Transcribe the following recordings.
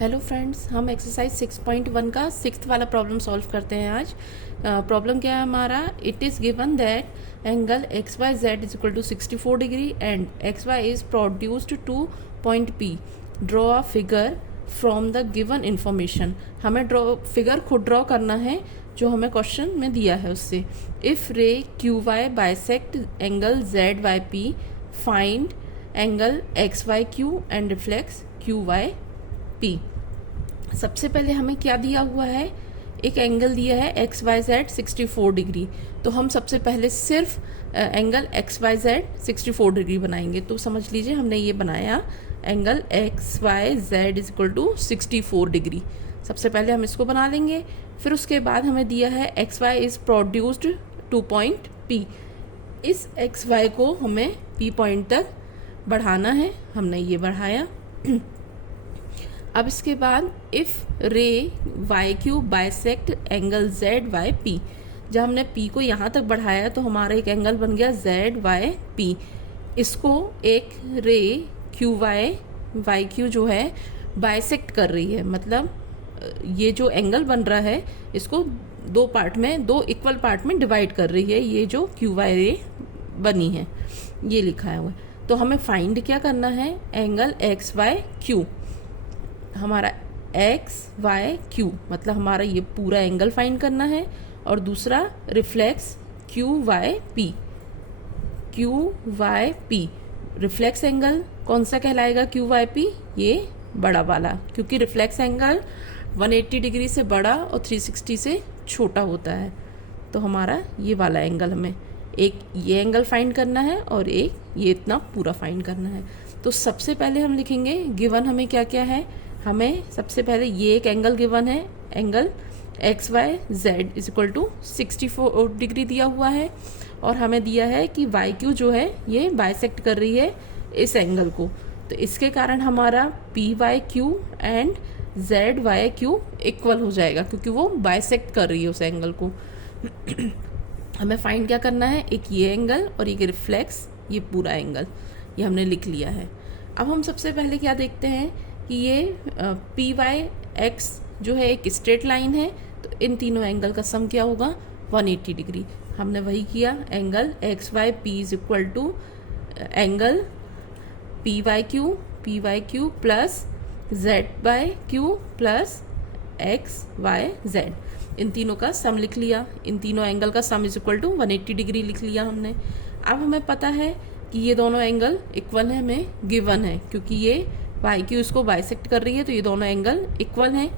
Hello friends, हम exercise 6.1 का sixth वाला प्रॉब्लम सॉल्व करते हैं आज। प्रॉब्लम क्या है हमारा? It is given that angle X Y Z is equal to 64 degree and X Y is produced to point P. Draw a figure from the given information. हमें figure खुद draw करना है जो हमें क्वेश्चन में दिया है उससे। If ray Q Y bisect angle Z Y P, find angle X Y Q and reflex Q Y P. सबसे पहले हमें क्या दिया हुआ है? एक एंगल दिया है एक्स वाई जेड 64 डिग्री। तो हम सबसे पहले सिर्फ angle X Y Z 64 degree बनाएंगे। तो समझ लीजिए हमने ये बनाया angle X Y Z is equal to 64 degree. सबसे पहले हम इसको बना लेंगे। फिर उसके बाद हमें दिया है X Y is produced to point P. इस एक्स वाई को हमें पी पॉइंट तक बढ़ाना है, हमने ये बढ़ाया। अब इसके बाद if ray Y Q bisect angle Z Y P, जब हमने पी को यहाँ तक बढ़ाया तो हमारा एक एंगल बन गया जेड वाई पी। इसको एक रे क्यू वाई क्यू जो है बाइसेक्ट कर रही है, मतलब ये जो एंगल बन रहा है इसको दो पार्ट में, दो इक्वल पार्ट में डिवाइड कर रही है। ये जो क्यू वाई रे बनी है ये लिखा है हुआ। तो हमें फाइंड क्या करना है? Angle X Y Q. हमारा एक्स वाई क्यू मतलब हमारा ये पूरा एंगल फाइंड करना है, और दूसरा reflex Q Y P. Q Y P reflex angle कौन सा कहलाएगा? क्यू वाई पी, ये बड़ा वाला, क्योंकि रिफ्लेक्स एंगल 180 डिग्री से बड़ा और 360 से छोटा होता है। तो हमारा ये वाला एंगल, हमें एक ये एंगल फाइंड करना है और एक ये इतना पूरा फाइंड करना है। तो सबसे पहले हम लिखेंगे गिवन हमें क्या क्या है। हमें सबसे पहले ये एक एंगल गिवन है, angle X Y Z is equal to 64 degree दिया हुआ है, और हमें दिया है कि वाई क्यू जो है ये बाइसेक्ट कर रही है इस एंगल को। तो इसके कारण हमारा P Y Q and Z Y Q equal हो जाएगा, क्योंकि वो बाइसेक्ट कर रही है उस एंगल को। हमें फाइंड क्या करना है? एक ये एंगल और एक रिफ्लेक्स, ये पूरा एंगल, ये हमने लिख लिया है। अब हम सबसे पहले क्या देखते हैं कि ये पी वाई एक्स जो है एक स्ट्रेट लाइन है, तो इन तीनों एंगल का सम क्या होगा? 180 डिग्री। हमने वही किया, angle X Y P is equal to angle P Y Q plus Z Y Q plus X Y Z, इन तीनों का सम लिख लिया। इन तीनों एंगल का sum is equal to 180 degree लिख लिया हमने। अब हमें पता है कि ये दोनों एंगल इक्वल है, हमें गिवन है, क्योंकि ये वाई क्यू इसको बाइसेक्ट कर रही है, तो ये दोनों एंगल इक्वल हैं।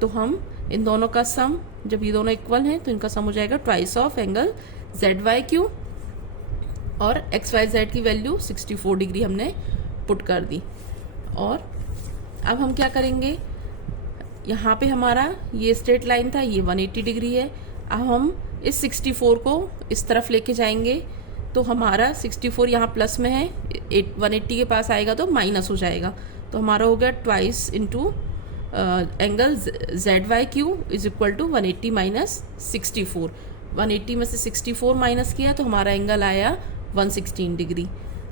तो हम इन दोनों का सम, जब ये दोनों इक्वल हैं तो इनका सम हो जाएगा twice of angle Z Y Q, और एक्स वाई जेड की वैल्यू 64 डिग्री हमने पुट कर दी। और अब हम क्या करेंगे? यहाँ पे हमारा ये स्ट्रेट लाइन था, ये 180 डिग्री है। अब हम इस 64 को इस तरफ लेके जाएंगे, तो हमारा 64 यहाँ प्लस में है, 180 के पास आएगा तो माइनस हो जाएगा। तो हमारा हो गया twice into angle Z Y Q is equal to 180 minus 64। 180 में से 64 माइनस किया तो हमारा एंगल आया 116 डिग्री।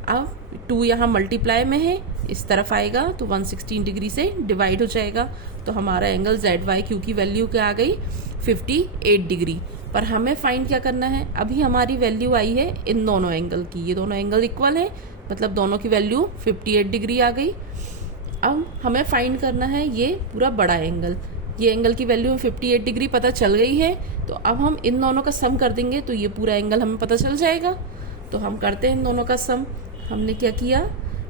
अब 2 यहाँ मल्टीप्लाई में है, इस तरफ आएगा तो 116 डिग्री से डिवाइड हो जाएगा। तो हमारा एंगल जेड वाई क्यू की वैल्यू क्या आ गई? 58 डिग्री। पर हमें फाइंड क्या करना है? अभी हमारी वैल्यू आई है इन दोनों एंगल की, ये दोनों एंगल इक्वल है, मतलब दोनों की वैल्यू 58 डिग्री आ गई। अब हमें फाइंड करना है ये पूरा बड़ा एंगल। ये एंगल की वैल्यू 58 डिग्री पता चल गई है, तो अब हम इन दोनों का सम कर देंगे तो ये पूरा एंगल हमें पता चल जाएगा। तो हम करते हैं इन दोनों का सम। हमने क्या किया?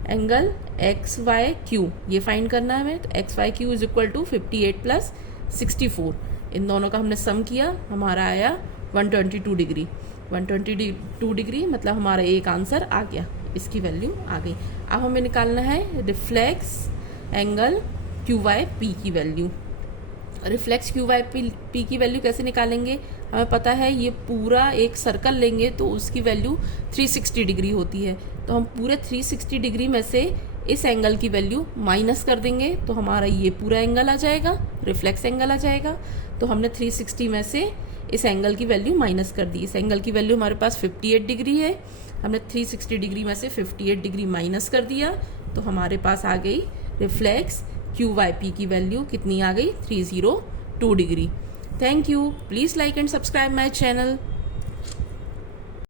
एंगल एक्स वाई क्यू ये फाइंड करना है हमें, तो X Y Q is equal to 58 plus 64, इन दोनों का हमने सम किया, हमारा आया 122 डिग्री। 122 डिग्री मतलब हमारा एक आंसर आ गया, इसकी वैल्यू आ गई। अब हमें निकालना है reflex angle Q Y P की value. Reflex Q Y P की वैल्यू कैसे निकालेंगे? हमें पता है ये पूरा एक सर्कल लेंगे तो उसकी वैल्यू 360 डिग्री होती है। तो हम पूरे 360 डिग्री में से इस एंगल की वैल्यू माइनस कर देंगे, तो हमारा ये पूरा एंगल आ जाएगा, रिफ्लेक्स एंगल आ जाएगा। तो हमने 360 में से इस एंगल की वैल्यू माइनस कर दी। इस एंगल की वैल्यू हमारे पास 58 डिग्री है, हमने 360 डिग्री में से 58 डिग्री माइनस कर दिया, तो हमारे पास आ गई रिफ्लेक्स क्यू वाई पी की वैल्यू कितनी आ गई 302 degree. Thank you, please like and subscribe my channel.